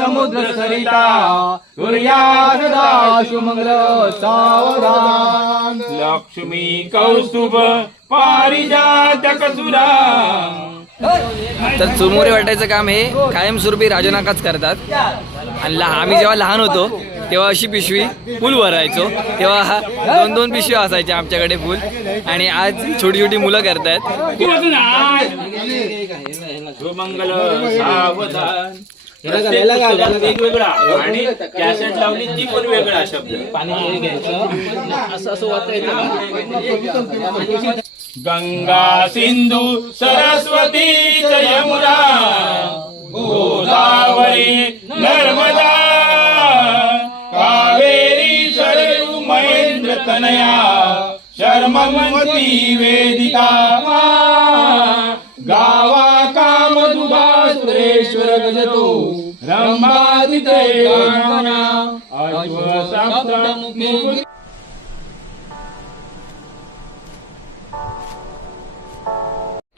समुद्र सरिता सूर्या सदा शुमंगल सावधान। लक्ष्मी कौस्तुभ पारिजात कसुरा तर चुरमुरे वाटायचं काम हे कायमस्वरूपी राजनाकाच करतात. आणि लहा आम्ही जेव्हा लहान होतो तेव्हा अशी पिशवी फुल भरायचो. तेव्हा हा दोन दोन पिशव्या असायच्या आमच्याकडे फुल आणि आज छोटी छोटी मुलं करतायत. सुमंगल सावधान प्रत्येक पुस्तकात वेगवेगळा. आणि कॅसेट लावली ती पण वेगळा शब्द. गंगा सिंधू सरस्वती च यमुना गोदावरी नर्मदा कावेरी सरयू महेंद्र तनया शर्मवती वेदिका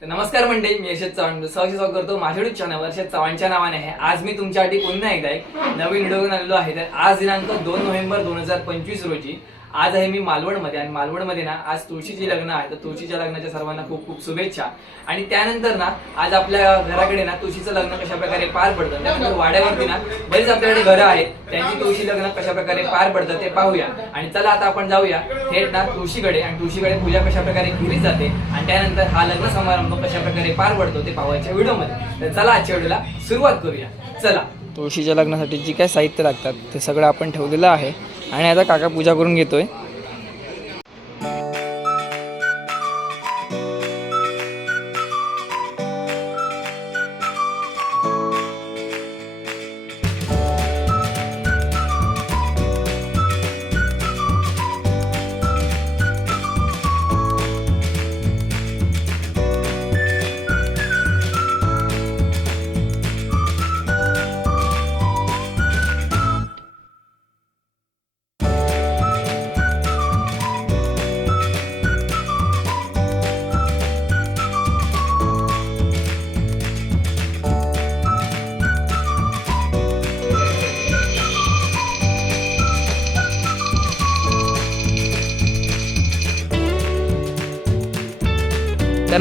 तर नमस्कार मंडळी मी यशत चव्हाण. सहज स्वागत करतो माझ्या युट्यूब चॅनलवर यशत चव्हाणच्या नावाने आहे. आज मी तुमच्यासाठी पुन्हा एकदा एक नवीन व्हिडिओ घेऊन आलेलो आहे. तर आज दिनांक दोन नोव्हेंबर दोन हजार पंचवीस रोजी. आज आहे मी मालवणमध्ये आणि मालवणमध्ये ना आज तुळशीची लग्न आहे. तर तुळशीच्या लग्नाच्या सर्वांना खूप खूप शुभेच्छा. आणि त्यानंतर ना आज आपल्या घराकडे ना तुळशीचं लग्न कशा प्रकारे पार पडतं. त्यानंतर वाड्यावरती ना बरीच आपल्याकडे घरं आहेत. त्यांची तुळशी लग्न कशा प्रकारे पार पडतं ते पाहूया. आणि चला आता आपण जाऊया थेट ना तुळशीकडे. आणि तुळशीकडे पूजा कशा प्रकारे केली जाते आणि त्यानंतर हा लग्न समारंभ कशा प्रकारे पार पडतो ते पाहूयाच्या व्हिडिओमध्ये. तर चला आजच्या व्हिडिओला सुरुवात करूया. चला. तुळशीच्या लग्नासाठी जी काय साहित्य लागतात ते सगळं आपण ठेवलेलं आहे. आणि आता काका पूजा करून घेतो आहे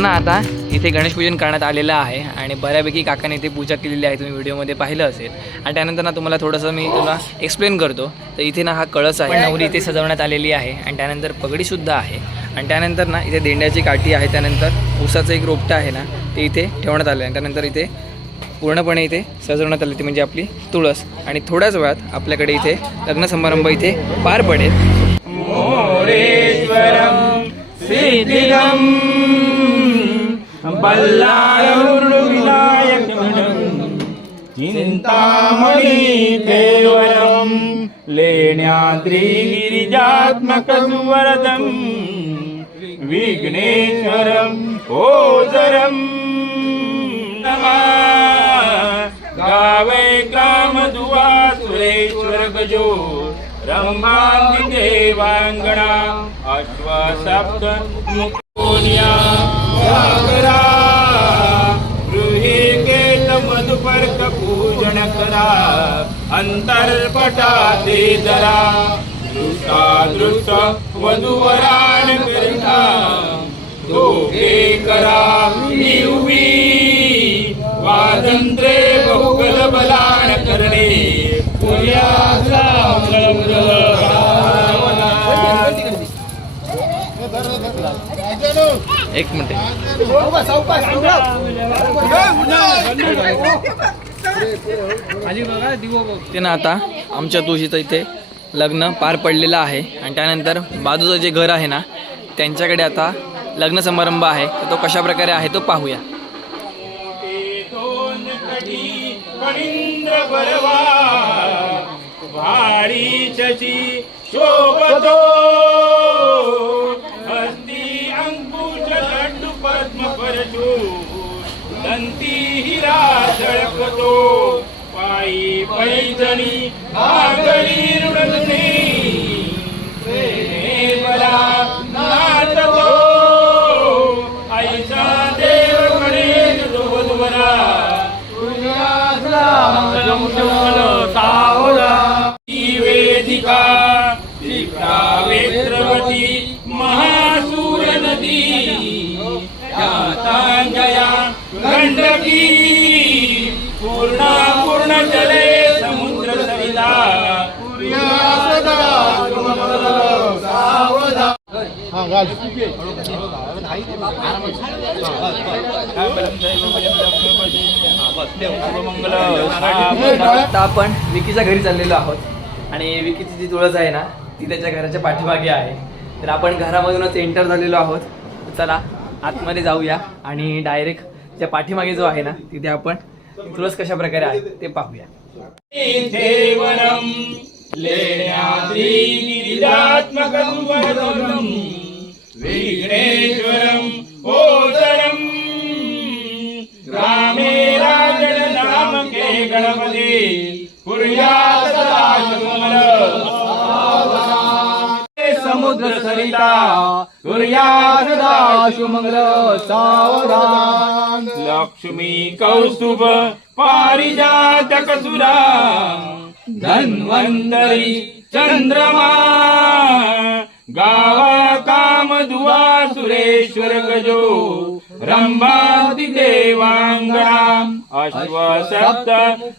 त्यांना आता. इथे गणेश पूजन करण्यात आलेलं आहे आणि बऱ्यापैकी काकाने इथे पूजा केलेली आहे तुम्ही व्हिडिओमध्ये पाहिलं असेल. आणि त्यानंतर ना तुम्हाला थोडंसं मी तुला एक्सप्लेन करतो. तर इथे ना हा कळस आहे नवरी इथे सजवण्यात आलेली आहे आणि त्यानंतर पगडीसुद्धा आहे. आणि त्यानंतर ना इथे देंड्याची काठी आहे त्यानंतर ऊसाचं एक रोपटं आहे ना ते इथे ठेवण्यात आलं आहे. त्यानंतर इथे पूर्णपणे इथे सजवण्यात आली ती म्हणजे आपली तुळस. आणि थोड्याच वेळात आपल्याकडे इथे लग्न समारंभ इथे पार पडेल. मोरेश्वरं चिन्तामणि देवरं लेण्याद्रिगिरिजात्मकसुवरदं विघ्नेश्वरं ओजरं नमः। गावे ग्रामदुवा सुरेश्वर गजो ब्रह्मांदी देवांगणा अश्वसप्त मुकोनिया। सागरा गृहीकेत मधुपर्क पूजन करा अंतर्पटा ते जरा. दृष्टा दृष्ट वधुवरान करिता दोघे करा निववी वादंत्रे बहुकल बलान करणे पुर्याचा एक मिनिट. ते ना आता आमच्या तुळशीचं इथे लग्न पार पडलेलं आहे. आणि त्यानंतर बाजूचं जे घर आहे ना त्यांच्याकडे आता लग्न समारंभ आहे. तर तो कशा प्रकारे आहे तो पाहूया. भारी शोभतो. दंती हिरा झळकतो पायी पैजणी भागरी ऋणनी बला नाचतो आईचा देव गणेश दोधवरा आता आपण विकीच्या घरी चाललेलो आहोत. आणि विकीची जी तुळस आहे ना ती त्याच्या घराच्या पाठीमागे आहे. तर आपण घरामधूनच एंटर झालेलो आहोत. तर चला आतमध्ये जाऊया आणि डायरेक्ट त्या पाठीमागे जो आहे ना तिथे आपण तुळस कशा प्रकारे आहे ते पाहूया. लेण्याद्री गिरिजात्मकं वरदं विघ्नेश्वरं ओदरं रामे राजन नामके गणपती समुद्र सरिता सदा सावधान। लक्ष्मी कौस्तुभ पारिजातक सुरा। धन्वंतरी चंद्रमा। गावा काम दुवा सुरेश्वर गजो रंभाती देवांगणा अश्व सप्त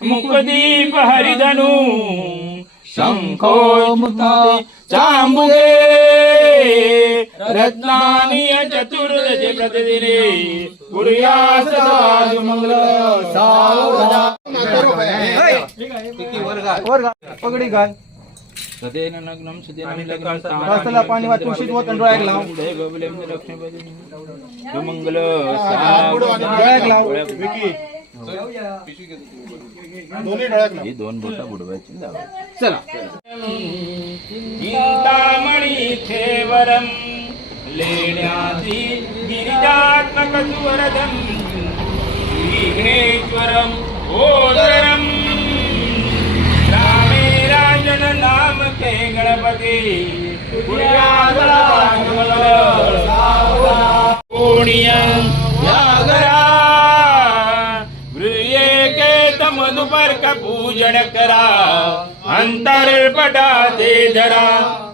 मुखदीप हरिधनु शंखो मुक्ता चांबुगे रत्नानि चतुर्दश प्रतिदिने कुर्या सदा मंगल सावधान। पगडी घाल. सदेन नग्नं सदेन रस्त्याला पाणी वाचून शिजवत आणि लाव. लाव. ही दोन बोटा बुडवायची चला. चिंतामणी ठेवरम लेण्याची गिरिजात्मक सुवरदम विघ्नेश्वरम ओदरम पूजन करा अंतर्पटा ते धरा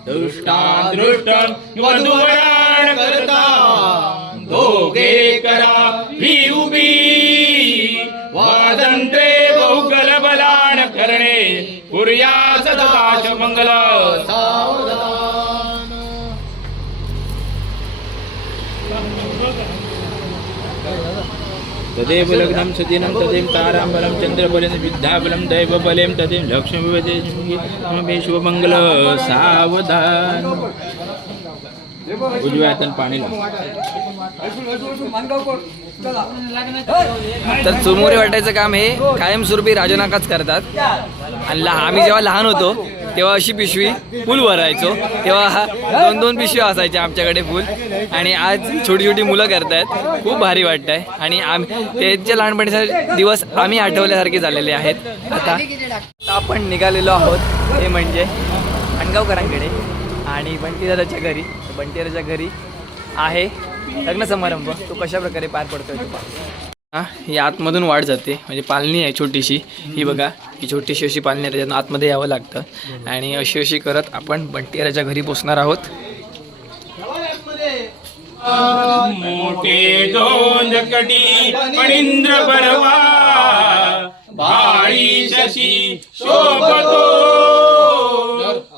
दृष्टा दृष्ट मधुवराण करता दोघे करा करणे सदाश मंगल तदेव लग्नं सुदिनं तदेव ताराम्बरं चन्द्रबलं विद्याबलं दैवबलं तदेव लक्ष्मीपदे शुभमंगल सावधान। उजव्या पाणी तर चुरमुरे वाटायचं काम हे कायमस्वरूपी राजनाकाच करतात. आणि आम्ही जेव्हा लहान होतो तेव्हा अशी पिशवी फुल भरायचो. तेव्हा हा दोन दोन पिशव्या असायच्या आमच्याकडे फुल आणि आज छोटी छोटी मुलं करतायत. खूप भारी वाटतंय. आणि आम त्यांच्या लहानपणीचे दिवस आम्ही आठवल्यासारखे झालेले आहेत. आता आपण निघालेलो आहोत हे म्हणजे अणगावकरांकडे आणि बंटीदादाच्या घरी बंटीदादाच्या घरी आहे लग्न समारंभ. तो कशा प्रकारे पार पडतो आहे पाहू. ही आतमधून वाढ जाते. म्हणजे पालणी आहे छोटीशी. ही बघा ही छोटीशी अशी पालणी आहे त्याच्यातून आतमध्ये यावं लागतं. आणि अशी अशी करत आपण बंटीराच्या घरी पोचणार आहोत. मोठे दोन कटी पणींद्र परवा बाळी शशी शोभतो.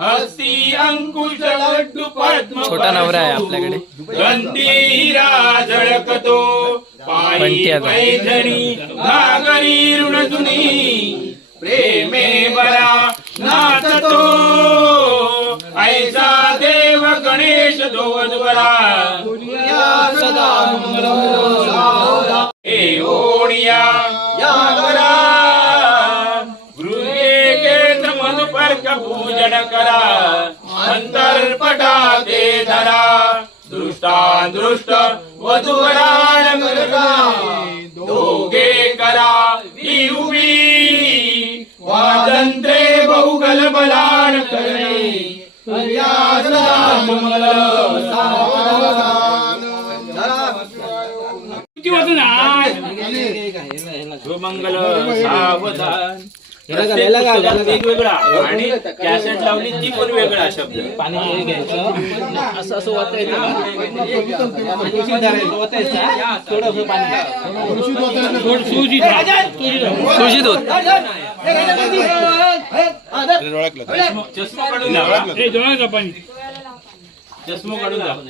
हस्ती अंकुश लड्डू पद्म छोटा नवरा आहे आपल्याकडे. गंती हिरा झळकतो पायी. पैठणी घागरी ऋणजुनी प्रेमे बरा नाचतो ऐसा देव गणेश हे ओणिया यागरा पूजन करा अंतर्पटा ते धरा दृष्टा दृष्ट वधुवराण करता दोघे करा ही उभी वादंत्रे बहुगल बलान करणे मंगल किती वाजून आज? मंगल सावधान प्रत्येक पुस्तकात वेगवेगळा आणि कॅसेट लावली ती पण वेगळा शब्द. पाणी हे घ्यायचं. असं असं वाचायचं का? उशीर धरायचं, वाचायचं. थोडंसं पाणी तुळशी दूध चष्मा काढून लावा. चष्मा काढून लावा.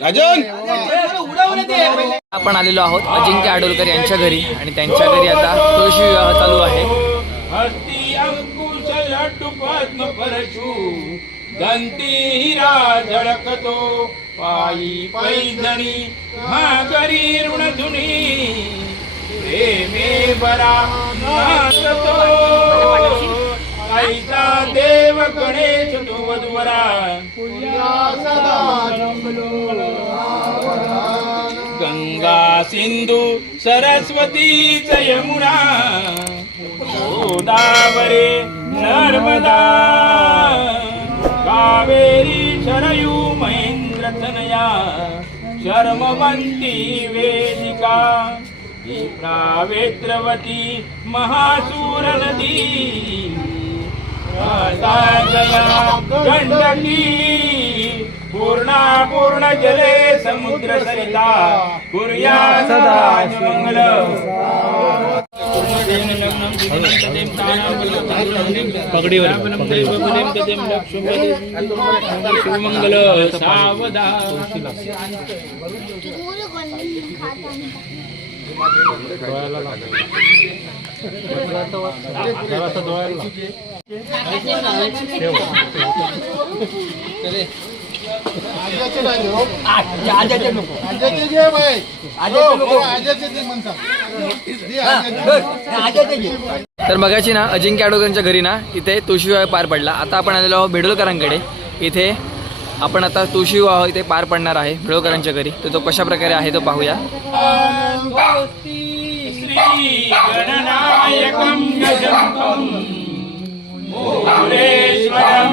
आपण आलेलो आहोत अजिंक्य आडोलकर यांच्या घरी आणि त्यांच्या घरी आता तुळशी विवाह चालू आहे. हस्ती पद्म परशु दंती हिरा झळकतो पायी पैजणी मागरी ऋणधुनी. प्रेमे बरा नाचतो. ऐसा देव गणेश तो वधुवरा गंगा सिंधू सरस्वतीच यमुना. गोदावरी नर्मदा। कावेरी शरयू महेन्द्रतनया शर्मवन्ती वेदिका। प्रावेत्रवती महासूरनदी गण्डकी पूर्णा पूर्णजले समुद्रसरिता कुर्या सदा सुमङ्गल पगडीवर शिवमंगल सावदा डोळ्याला मंगल शुभमंगल सावधा तर मगाशी ना अजिंक्य आडोलकरांच्या घरी ना इथे तुळशी विवाह पार पडला. आता आपण आलेलो आहोत बेडोलकरांकडे इथे आपण आता तुळशी विवाह इथे पार पडणार आहे बेडोलकरांच्या घरी. तर तो कशा प्रकारे आहे तो पाहूया. श्री गणनायकं गजमुखं सुरेश्वरं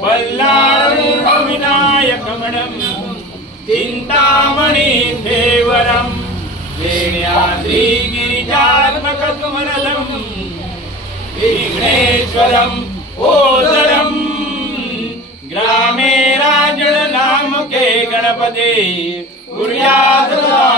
सिद्धिदं बल्लाळं विनायकमणं चिन्तामणि देवरं वेण्याद्रि विघ्नेश्वरम् ओदरम् ग्रामे राजनामके गणपते कुर्यात् सदा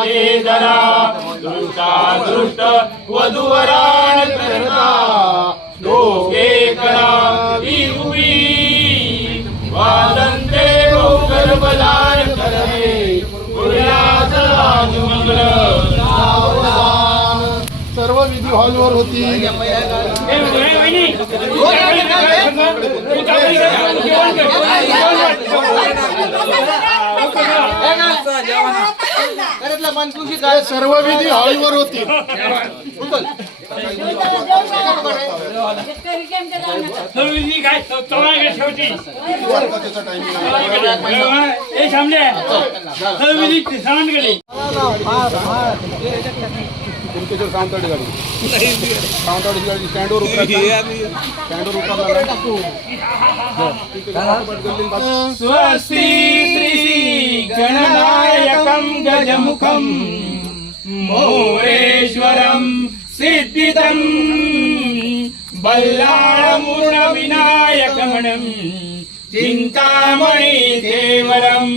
हे जरा दृष्टा दृष्ट वधुवराण करता लोके करा वादंते गर्भदान करणे सर्व विधी हॉलवर होती सर्व विधी हॉलवर होती कुणकेश्वर सावंतवाडी गाडी सावंतवाडी गाडी स्टँडवर उतरायची स्टँडवर उतरला स्वस्ति गणनायकम् गजमुखम् गजमुखं मोरेश्वरं सिद्धिदं चिन्तामणि देवरम्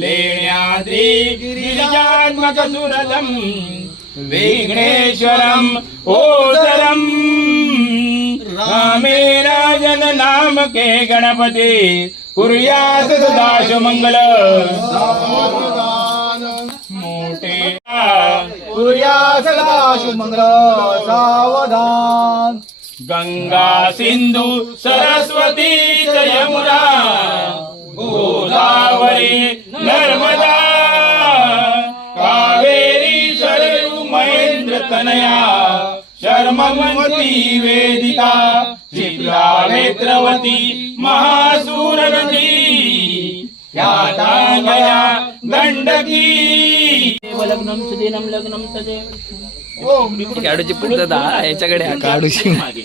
लेण्याद्रि गिरिजात्मकसुरदम् विघ्नेश्वरम् ओदरम् रामे राजन नामके गणपते कुर्यात सदाशु मंगल मोठे सूर्या मंगल सावधान। गंगा सिंधू सरस्वती च यमुना गोदावरी नर्मदा। कावेरी शरयू महेंद्र तनया शर्मवती वेदिका शिला नेत्रवती महासूर नदी या गया गंडकी लग्नम सुदिनम लग्नम तदे काडूची पद्धत हा, याच्याकडे काडूची मागे.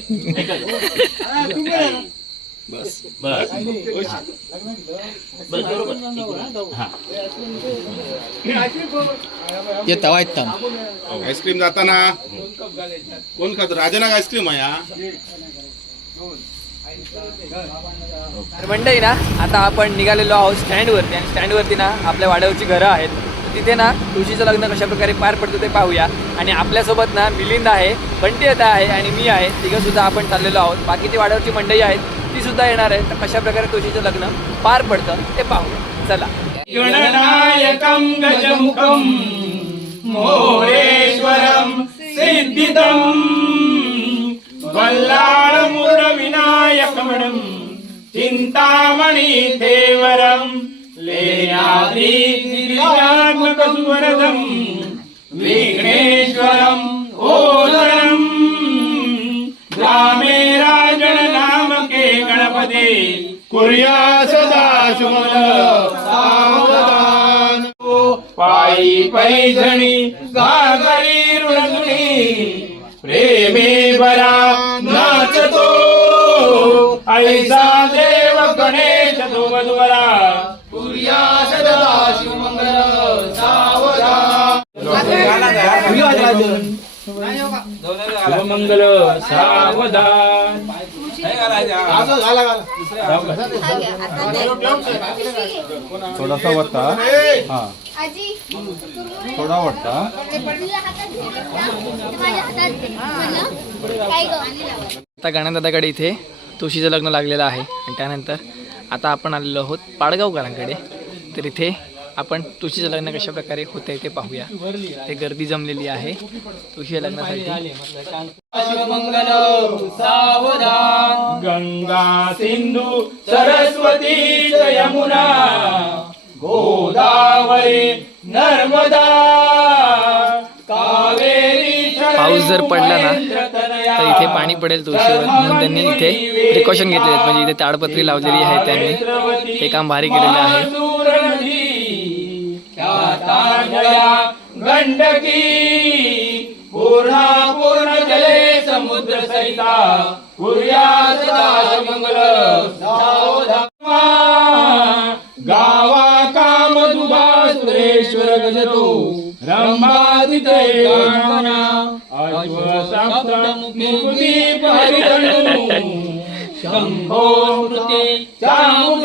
ऐका. बस. बस बरोबर. हा येता आईस्क्रीम जाताना कोण खातो? राजाना आईस्क्रीम आहे हा? मंडळी ना आता आपण निघालेलो आहोत स्टँडवरती आणि स्टँडवरती ना आपल्या वाड्यावरची घरं आहेत. तिथे ना तुळशीचं लग्न कशा प्रकारे पार पडतं ते पाहूया. आणि आपल्यासोबत ना मिलिंद आहे बंटी येत आहे आणि मी आहे. तिघं सुद्धा आपण चाललेलो आहोत. बाकीची वाड्यावरची मंडळी आहेत ती सुद्धा येणार आहे तर कशा प्रकारे तुळशीचं लग्न पार पडतं ते पाहू चला. गणनायकं गजमुखं मोरेश्वरं सिद्धिदं वल्लाळमुरविनायकमणं चिन्तामणिदेवरं विघ्नेश्वरं गणपते कुर्या सदा सावधान. पायी पैजणी सागरी ऋणगुणी प्रेमे बरा नाचतो. ऐसा देव गणेश तो मधुवरा कुर्या सदा शिवमंगल सावधान. शिवमंगल सावधान. थोडासा वत्ता हा. थोडा वट्टा. आता इथे तुळशीचं लग्न लागलेलं आहे. आणि त्यानंतर आता आपण आलेलो आहोत पाडगावकरांकडे. तर इथे आपण तुळशीचं लग्न कशा प्रकारे होत आहे ते पाहूया. ते गर्दी जमलेली आहे. तुळशीच्या लग्नासाठी. गंगा सिंधू सरस्वती यमुना. गोदावरी नर्मदा. कावेरी पाऊस जर पडला ना तर इथे पाणी पडेल तुळशीवर. म्हणून त्यांनी इथे प्रिकॉशन घेतले आहेत. म्हणजे इथे ताडपत्री लावलेली आहे त्यांनी. हे काम भारी केलेलं आहे. गंडकी पूर्णा पूर्ण जले समुद्र सहिता कुर्या सदा मंगल गावा काम दुबा सुरेश्वर गजतो रंभादिते शंभो मृते चामुगे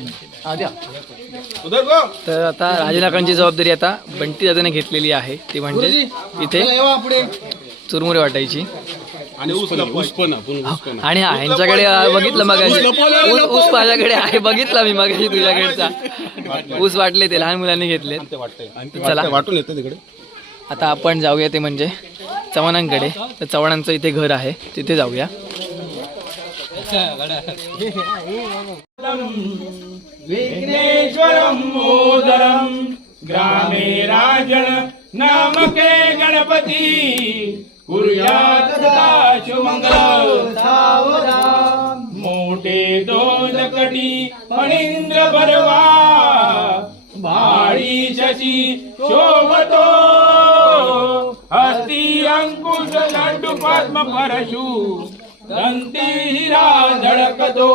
उधर गो तर आता राजनाकांची जबाबदारी आता बंटी दादाने घेतलेली आहे ती म्हणजे इथे चुरमुरे वाटायची. आणि हा यांच्याकडे बघितलं मग ऊस माझ्याकडे आहे बघितला मी मगाशी तुझ्याकडचा. ऊस वाटले ते लहान मुलांनी घेतले चला. वाटून येतं तिकडे. आता आपण जाऊया ते म्हणजे चव्हाणांकडे. तर चव्हाणांचं इथे घर आहे तिथे जाऊया. विघ्नेश्वरं मोदरं ग्रामे राजन नामके गणपती। कुर्यात सदा मंगल। मोठे दोदकटी मणिंद्र भरवा। भाळी शशी शोभतो। हस्ती अंकुश लांडू पद्म परशु। दंती हिरा झळकतो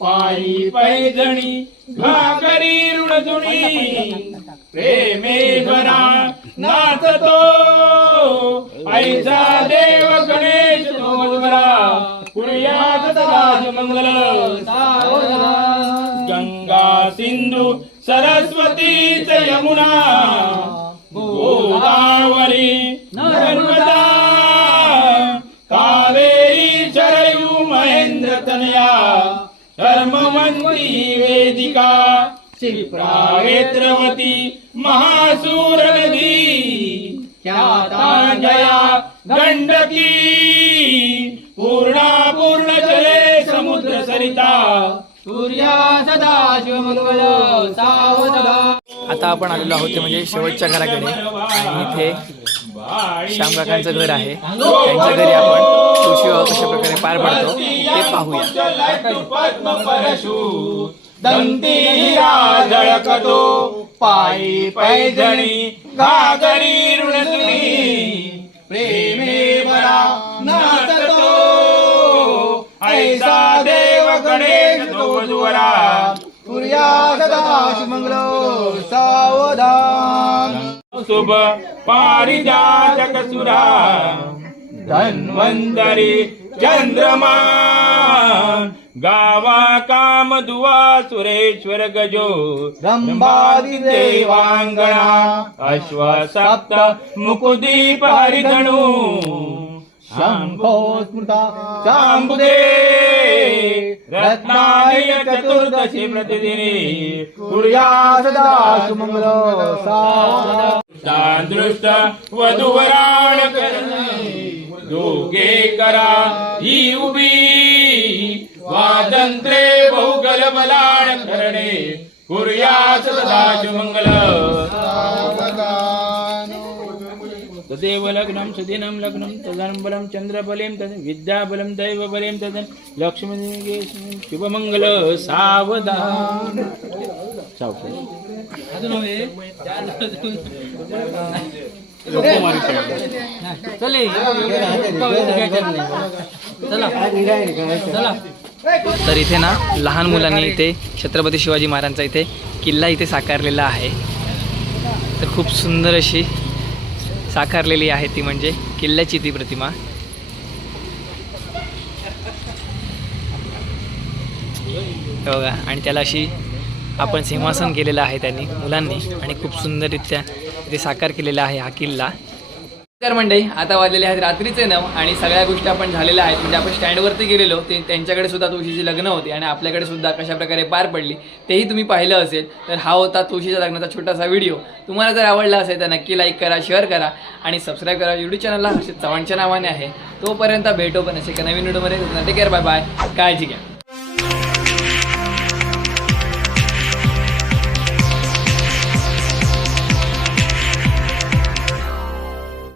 पायी पैजणी घागरी ऋणजुणी प्रेमे बरा नाचतो. ऐसा देव गणेश तो मधुरा कुर्यात मंगल. गंगा सिंधू सरस्वती च यमुना गोदावरी वेदिका। क्षिप्रावेत्रवती महासूर नदी जया गंडकी पूर्णा पूर्ण जले समुद्र सरिता। सूर्या सदा शिवमंगल सावधा। आता आपण आलेलो आहोत ते म्हणजे शेवटच्या घराकडे. आणि इथे श्याम काकांचं घर आहे. त्यांच्या घरी आपण तुळशी कशा प्रकारे पार पडतो ते पाहूया. पद्म दंती झळकतो पायी पैजणी घागरी ऋणजुनी प्रेमे बरा नाचतो. ऐसा देव गणेश तो द्वारा सूर्या सावधान. शुभ पारिजातक सुरा. धन्वंतरी चंद्रमा. गावा काम दुवा सुरेश्वर गजो रंभादी देवांगणा अश्व सप्त मुकुदीप हरिगणू शंभो स्मृता शांबुदे रत्नाय चतुर्दशी प्रतिदिनी सूर्या सदा सावधान। तादृष्ट वधुवराण करणे दोघे करा ही उभी करणे कुर्यास सदाच मंगल. तदेव लग्नं सुदिनं लग्नं तदनं बलं चंद्रबलें तद विद्याबलं दैवबलें तदन लक्ष्मी शुभमंगल सावधान. सावधान तर इथे ना लहान मुलांनी इथे छत्रपती शिवाजी महाराजांचा इथे किल्ला इथे साकारलेला आहे. तर खूप सुंदर अशी साकारलेली आहे ती म्हणजे किल्ल्याची ती प्रतिमा. बघा आणि त्याला अशी आपण सिंहासन केलेलं आहे त्यांनी मुलांनी आणि खूप सुंदररित्या इथे साकार केलेला आहे हा किल्ला. तर मंडळी आता वाजलेले आहेत रात्रीचे नऊ आणि सगळ्या गोष्टी आपण झालेल्या आहेत. म्हणजे आपण स्टँडवरती गेलेलो ते त्यांच्याकडे सुद्धा तुळशीची लग्न होती आणि आपल्याकडे सुद्धा कशा प्रकारे पार पडली तेही तुम्ही पाहिलं असेल. तर हा होता तुळशीच्या लग्नाचा छोटासा व्हिडिओ. तुम्हाला जर आवडला असेल तर नक्की लाईक करा शेअर करा आणि सबस्क्राईब करा. युट्यूब चॅनलला हर्षित चव्हाणच्या नावाने आहे. तोपर्यंत भेटो पण असे एका नवीन व्हिडिओमध्ये. टेक केअर बाय बाय काळजी घ्या.